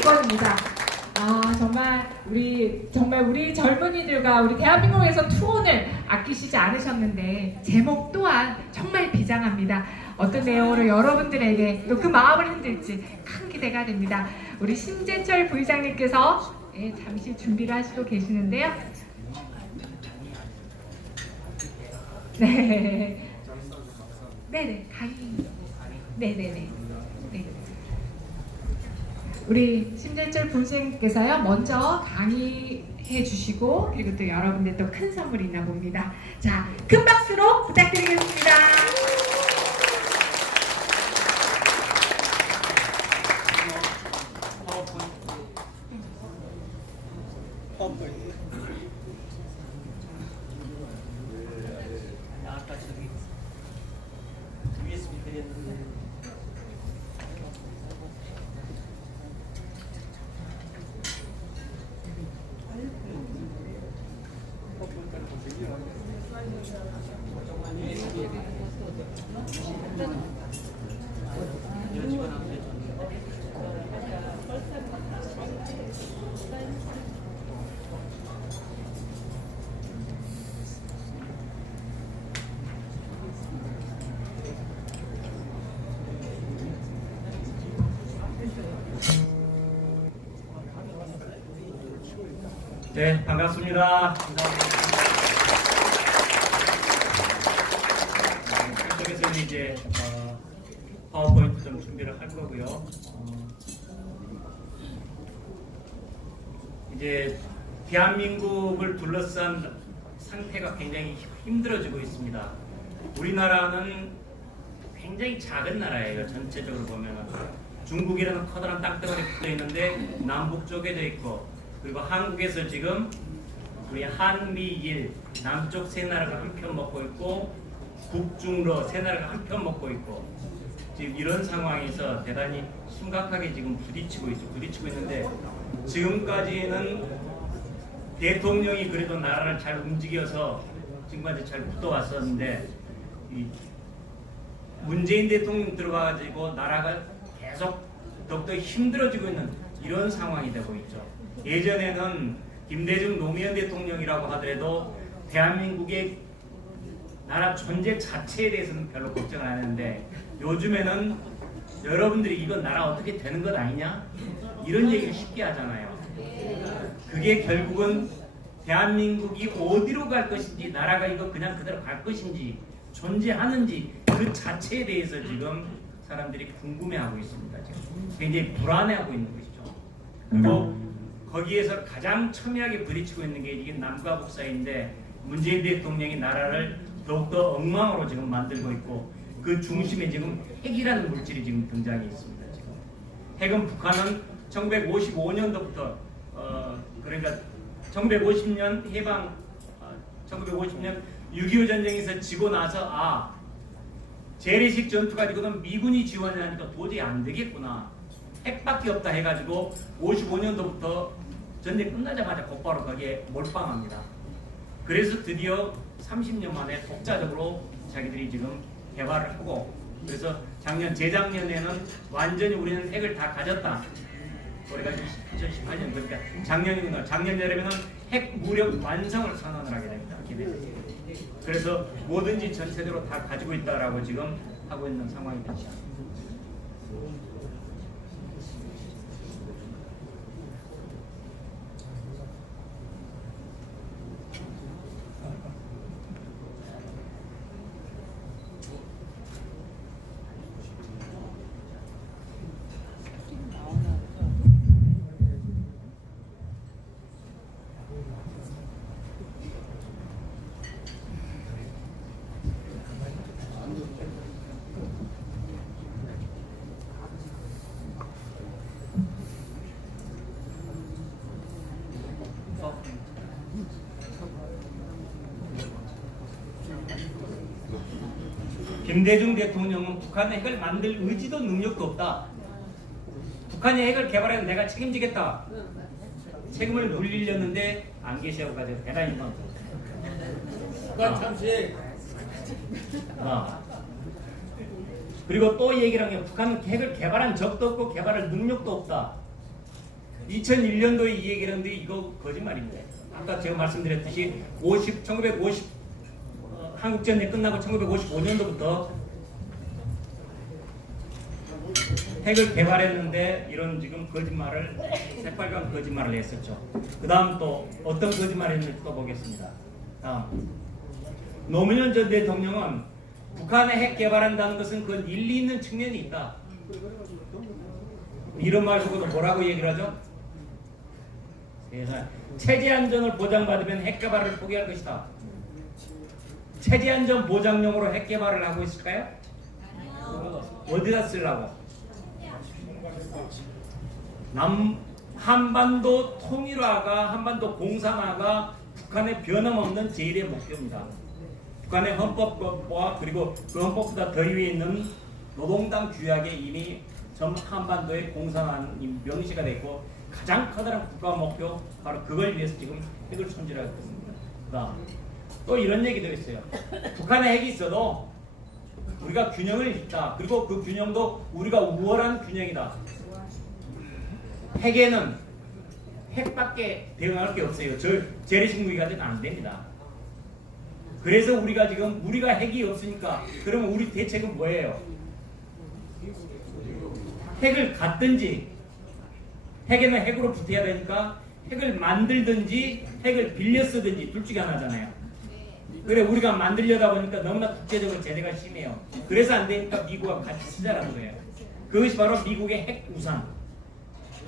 요건입니다. 정말 우리 젊은이들과 우리 대한민국에서 투혼을 아끼시지 않으셨는데 제목 또한 정말 비장합니다. 어떤 내용으로 여러분들에게 또 그 마음을 흔들지 큰 기대가 됩니다. 우리 심재철 부의장님께서 잠시 준비를 하시고 계시는데요. 네. 네네, 강의. 네네네. 네. 우리 심재철 부의장님께서요, 먼저 강의해 주시고, 그리고 또 여러분들 또 큰 선물이 있나 봅니다. 자, 큰 박수로 부탁드리겠습니다. 아까 저기 USB 드렸는데 네, 반갑습니다. 이쪽에서는 이제 파워포인트 좀 준비를 할 거고요. 이제 대한민국을 둘러싼 상태가 굉장히 힘들어지고 있습니다. 우리나라는 굉장히 작은 나라예요. 전체적으로 보면은 중국이라는 커다란 땅덩어리 붙어 있는데 남북 쪼개져 있고, 그리고 한국에서 지금 우리 한미일 남쪽 세 나라가 한 편 먹고 있고, 북중러 세 나라가 한 편 먹고 있고, 지금 이런 상황에서 대단히 심각하게 지금 부딪히고 있는데, 지금까지는 대통령이 그래도 나라를 잘 움직여서 지금까지 잘 붙어왔었는데, 이 문재인 대통령 들어가가지고 나라가 계속 더욱더 힘들어지고 있는 이런 상황이 되고 있죠. 예전에는 김대중 노무현 대통령이라고 하더라도 대한민국의 나라 존재 자체에 대해서는 별로 걱정을 안 했는데, 요즘에는 여러분들이 이건 나라 어떻게 되는 것 아니냐? 이런 얘기를 쉽게 하잖아요. 그게 결국은 대한민국이 어디로 갈 것인지, 나라가 이거 그냥 그대로 갈 것인지, 존재하는지 그 자체에 대해서 지금 사람들이 궁금해하고 있습니다. 지금 굉장히 불안해하고 있는 것이죠. 그리고 거기에서 가장 첨예하게 부딪히고 있는 게 이게 남과 북 사이인데, 문재인 대통령이 나라를 더욱더 엉망으로 지금 만들고 있고, 그 중심에 지금 핵이라는 물질이 지금 등장해 있습니다. 지금 핵은 북한은 1955년도부터 그러니까 1950년 해방 1950년 6.25 전쟁에서 지고 나서 재래식 전투 가지고는 미군이 지원을 하니까 도저히 안 되겠구나, 핵밖에 없다 해가지고 55년도부터 전쟁 끝나자마자 곧바로 거기에 몰빵합니다. 그래서 드디어 30년 만에 독자적으로 자기들이 지금 개발을 하고, 그래서 재작년에는 완전히 우리는 핵을 다 가졌다. 우리가 2018년, 그러니까 작년이구나. 작년 여름에는 핵 무력 완성을 선언을 하게 됩니다. 그래서 뭐든지 전체적으로 다 가지고 있다라고 지금 하고 있는 상황이 되지 않습니다. 김대중 대통령은 북한의 핵을 만들 의지도 능력도 없다. 북한이 핵을 개발해서 내가 책임지겠다. 책임을 물리려는데 안 계셔가지고 대단히 잠시. 그리고 또 얘기를 한 게, 북한은 핵을 개발한 적도 없고 개발할 능력도 없다. 2001년도에 이 얘기를 했는데 이거 거짓말입니다. 아까 제가 말씀드렸듯이 1950 한국전쟁 끝나고 1955년도부터 핵을 개발했는데 이런 지금 거짓말을 새빨간 거짓말을 했었죠. 그 다음 또 어떤 거짓말을 했는지 또 보겠습니다. 다음 노무현 전 대통령은 북한에 핵 개발한다는 것은 그건 일리 있는 측면이 있다. 이런 말 보고도 뭐라고 얘기를 하죠? 체제 안전을 보장받으면 핵 개발을 포기할 것이다. 체제 안전 보장용으로 핵 개발을 하고 있을까요? 어디다 쓰려고? 한반도 통일화가 한반도 공산화가 북한의 변함없는 제1의 목표입니다. 북한의 헌법과 그리고 그 헌법보다 더 위에 있는 노동당 규약에 이미 전 한반도의 공산화는 명시가 되고 가장 커다란 국가 목표 바로 그걸 위해서 지금 핵을 손질하고 있습니다. 그다음 또 이런 얘기도 있어요. 북한에 핵이 있어도 우리가 균형을 잇다. 그리고 그 균형도 우리가 우월한 균형이다. 핵에는 핵밖에 대응할 게 없어요. 재래식 무기가 되면 안 됩니다. 그래서 우리가 지금 우리가 핵이 없으니까 그러면 우리 대책은 뭐예요? 핵을 갖든지 핵에는 핵으로 붙어야 되니까 핵을 만들든지 핵을 빌려 쓰든지 둘 중에 하나잖아요. 그래 우리가 만들려다 보니까 너무나 국제적으로 제재가 심해요. 그래서 안 되니까 미국과 같이 쓰자라는 거예요. 그것이 바로 미국의 핵 우산.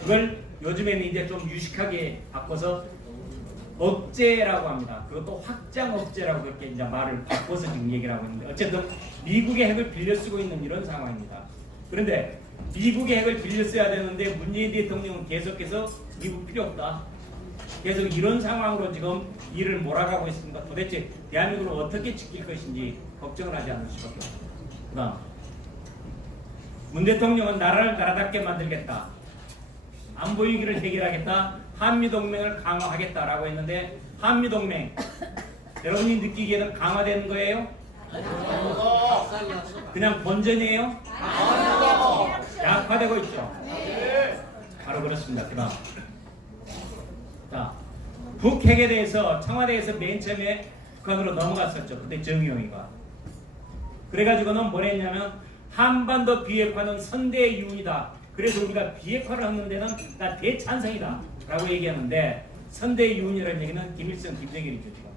그걸 요즘에는 이제 좀 유식하게 바꿔서 억제라고 합니다. 그것도 확장 억제라고 그렇게 이제 말을 바꿔서 지금 얘기를 하고 있는데 어쨌든 미국의 핵을 빌려 쓰고 있는 이런 상황입니다. 그런데 미국의 핵을 빌려 써야 되는데 문재인 대통령은 계속해서 미국 필요 없다. 계속 이런 상황으로 지금 일을 몰아가고 있습니다. 도대체 대한민국을 어떻게 지킬 것인지 걱정을 하지 않을 수밖에 없습니다. 그다음 문 대통령은 나라를 나라답게 만들겠다. 안보 위기를 해결하겠다. 한미동맹을 강화하겠다라고 했는데 한미동맹 여러분이 느끼기에는 강화되는 거예요? 그냥 본전이에요? 약화되고 있죠. 바로 그렇습니다. 그다음 자, 북핵에 대해서 청와대에서 맨 처음에 북한으로 넘어갔었죠. 그때 정의용이가. 그래가지고는 뭘 했냐면 한반도 비핵화는 선대의 이윤이다. 그래서 우리가 비핵화를 하는 데는 나 대찬성이다 라고 얘기하는데 선대의 이윤이라는 얘기는 김일성, 김정일이죠 지금.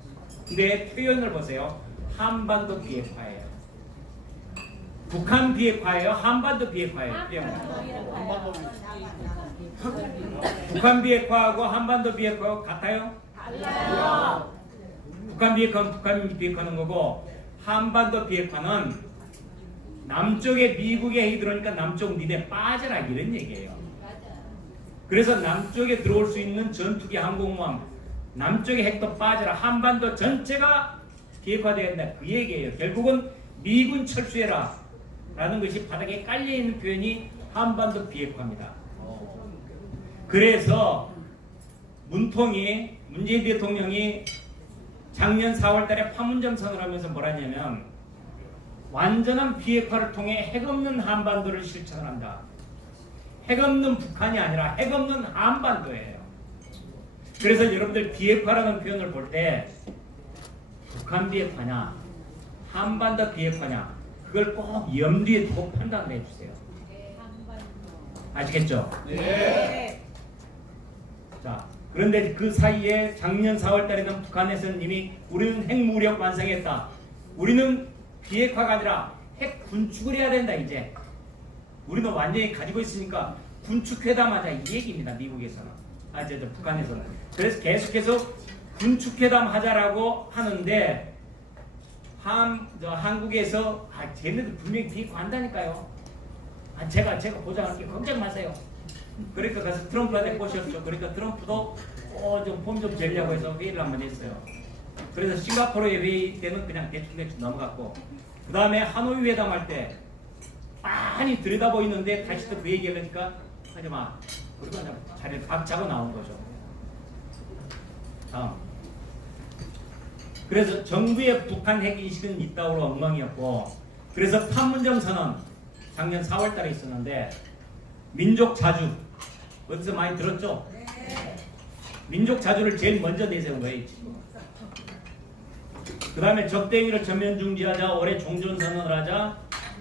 근데 표현을 보세요. 한반도 비핵화예요. 북한 비핵화예요? 한반도 비핵화예요? 북한 비핵화하고 한반도 비핵화하고 같아요? 달라요. 북한 비핵화는 북한 비핵화하는 거고 한반도 비핵화는 남쪽에 미국의 핵이 들어오니까 남쪽 니네 빠져라 이런 얘기예요. 그래서 남쪽에 들어올 수 있는 전투기 항공모함 남쪽의 핵도 빠져라. 한반도 전체가 비핵화되어야 된다. 그 얘기예요. 결국은 미군 철수해라 라는 것이 바닥에 깔려있는 표현이 한반도 비핵화입니다. 그래서 문통이 문재인 대통령이 작년 4월 달에 판문점 선언을 하면서 뭐라 했냐면 완전한 비핵화를 통해 핵 없는 한반도를 실천을 한다. 핵 없는 북한이 아니라 핵 없는 한반도예요. 그래서 여러분들 비핵화라는 표현을 볼 때 북한 비핵화냐 한반도 비핵화냐 그걸 꼭 염두에 두고 판단을 해주세요. 아시겠죠? 네. 자, 그런데 그 사이에 작년 4월 달에는 북한에서는 이미 우리는 핵무력 완성했다. 우리는 비핵화가 아니라 핵 군축을 해야 된다 이제. 우리는 완전히 가지고 있으니까 군축회담하자 이 얘기입니다. 미국에서는. 북한에서는. 그래서 계속해서 군축회담 하자라고 하는데 한국에서 쟤네들 분명히 비핵화 한다니까요. 제가 보장할게요. 걱정 마세요. 그러니까 가서 트럼프한테 꼬셨죠. 그러니까 트럼프도 좀 폼 좀 재려고 해서 회의를 한번 했어요. 그래서 싱가포르의 회의 때는 그냥 대충 넘어갔고 그 다음에 하노이 회담할 때 많이 들여다 보이는데 다시 또 그 얘기하니까 하지마. 그리고 그냥 자리를 박 잡고 나온 거죠. 다음. 그래서 정부의 북한 핵 인식은 있다고 엉망이었고 그래서 판문점 선언 작년 4월 달에 있었는데 민족 자주 어디서 많이 들었죠? 민족 자주를 제일 먼저 내세운 거예요. 그 다음에 적대행위를 전면 중지하자, 올해 종전선언을 하자,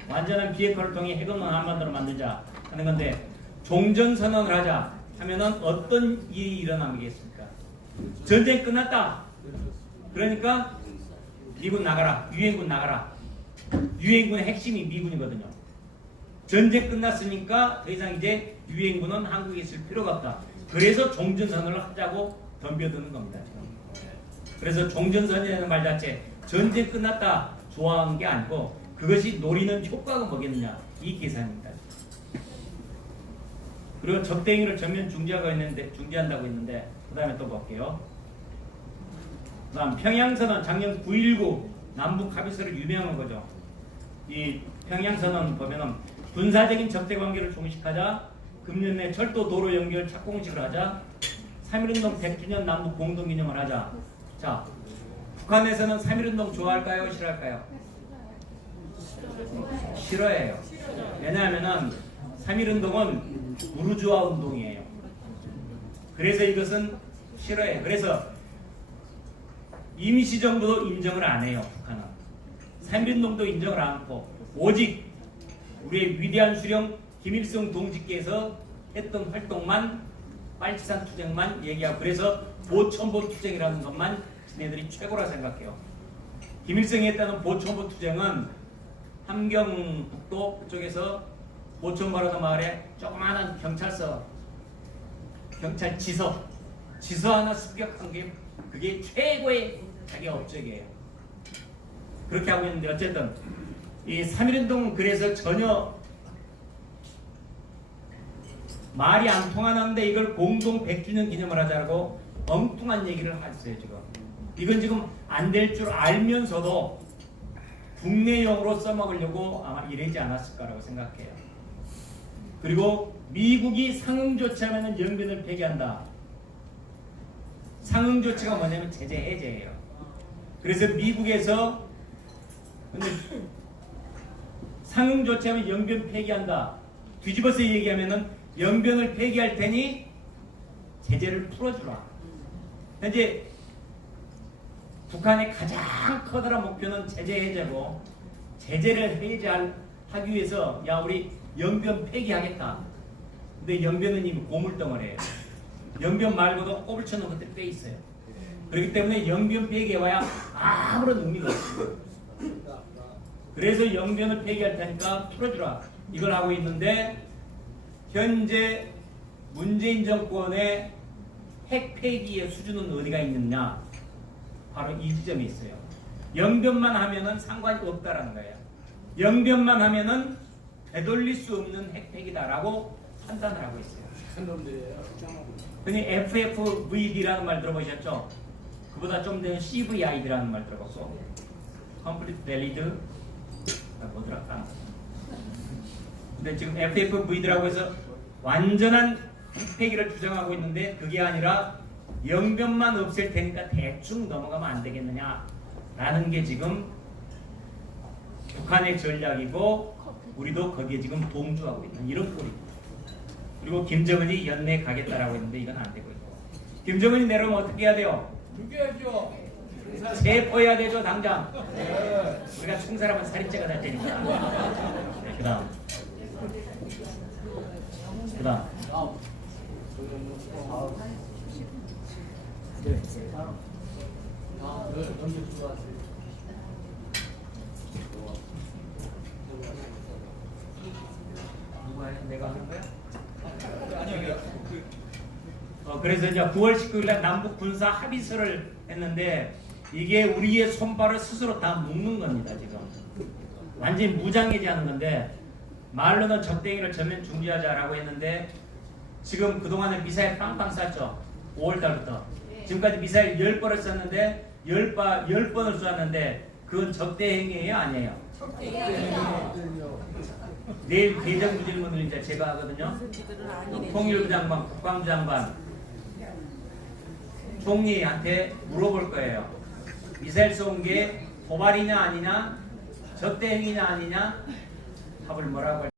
완전한 비핵화를 통해 핵없는 한반도를 만들자 하는 건데, 종전선언을 하자 하면은 어떤 일이 일어나겠습니까? 전쟁 끝났다. 그러니까 미군 나가라, 유엔군 나가라. 유엔군의 핵심이 미군이거든요. 전쟁 끝났으니까 더 이상 이제 유엔군은 한국에 있을 필요가 없다. 그래서 종전선언을 하자고 덤벼드는 겁니다. 그래서 종전선언이라는 말 자체, 전쟁 끝났다 좋아하는 게 아니고 그것이 노리는 효과가 뭐겠느냐, 이 계산입니다. 그리고 적대행위를 전면 중지한다고 했는데, 그 다음에 또 볼게요. 그 다음 평양선언, 작년 9.19 남북 합의서를 유명한 거죠. 이 평양선언 보면은 군사적인 적대관계를 종식하자, 금년 내 철도 도로 연결 착공식을 하자, 3.1운동 100주년 남북 공동기념을 하자. 자, 북한에서는 3.1운동 좋아할까요? 싫어할까요? 싫어해요. 왜냐하면은 3.1운동은 부르주아 운동이에요. 그래서 이것은 싫어해요. 그래서 임시정부도 인정을 안 해요. 북한은 3.1운동도 인정을 않고 오직 우리의 위대한 수령 김일성 동지께서 했던 활동만, 빨치산 투쟁만 얘기하고, 그래서 보천보 투쟁이라는 것만 지네들이 최고라 생각해요. 김일성이 했다는 보천보 투쟁은 함경북도 그쪽에서 보천바라도 마을에 조그마한 지서 하나 습격한 게 그게 최고의 자기 업적이에요. 그렇게 하고 있는데, 어쨌든 이 3.1운동은 그래서 전혀 말이 안 통하는데 이걸 공동 100주년 기념을 하자고 엉뚱한 얘기를 했어요. 지금 이건 지금 안 될 줄 알면서도 국내용으로 써먹으려고 아마 이러지 않았을까라고 생각해요. 그리고 미국이 상응 조치하면 영변을 폐기한다. 상응 조치가 뭐냐면 제재 해제예요. 그래서 미국에서 근데 상응 조치하면 영변 폐기한다. 뒤집어서 얘기하면은 영변을 폐기할 테니 제재를 풀어주라. 현재 북한의 가장 커다란 목표는 제재 해제고, 제재를 해제하기 위해서 야 우리 영변 폐기하겠다. 근데 영변은 이미 고물덩어리예요. 영변 말고도 꼽을 쳐놓은 것들이 꽤 있어요. 그렇기 때문에 영변 폐기해 와야 아무런 의미가 없어요. 그래서 영변을 폐기할 테니까 풀어주라. 이걸 하고 있는데, 현재 문재인 정권의 핵 폐기의 수준은 어디가 있느냐? 바로 이 지점에 있어요. 영변만 하면은 상관이 없다라는 거예요. 영변만 하면은 되돌릴 수 없는 핵 폐기다라고 판단을 하고 있어요. 흔히 FFVD라는 말 들어보셨죠? 그보다 좀 더 CVID라는 말 들어봤고, Complete Valid 뭐더라? 근데 지금 FFVD라고 해서 완전한 핵폐기를 주장하고 있는데, 그게 아니라 영변만 없앨 테니까 대충 넘어가면 안 되겠느냐라는 게 지금 북한의 전략이고, 우리도 거기에 지금 동조하고 있는 이런 꼴입니다. 그리고 김정은이 연내 가겠다라고 했는데 이건 안 되고 있고, 김정은이 내려오면 어떻게 해야 돼요? 죽여야죠. 체포해야 되죠, 당장. 우리가 총살하면 살인죄가 될 테니까. 네, 그다음. 누가 해? 내가 하는 거야? 아니요. 그래서 이제 9월 19일날 남북 군사 합의서를 했는데, 이게 우리의 손발을 스스로 다 묶는 겁니다. 지금 완전히 무장해제하는 건데, 말로는 적대행위를 전면 중지하자라고 했는데, 지금 그동안에 미사일 빵빵 쐈죠. 5월달부터 지금까지 미사일 10번을 쐈는데 10번을 쐈는데 그건 적대행위예요, 아니에요? 내일 대정부 질문을 이제 제가 하거든요. 통일부 장관, 국방부 장관, 총리한테 물어볼 거예요. 미사일 쏜 게 도발이냐 아니냐, 적대행위냐 아니냐, 답을 뭐라고 할까요?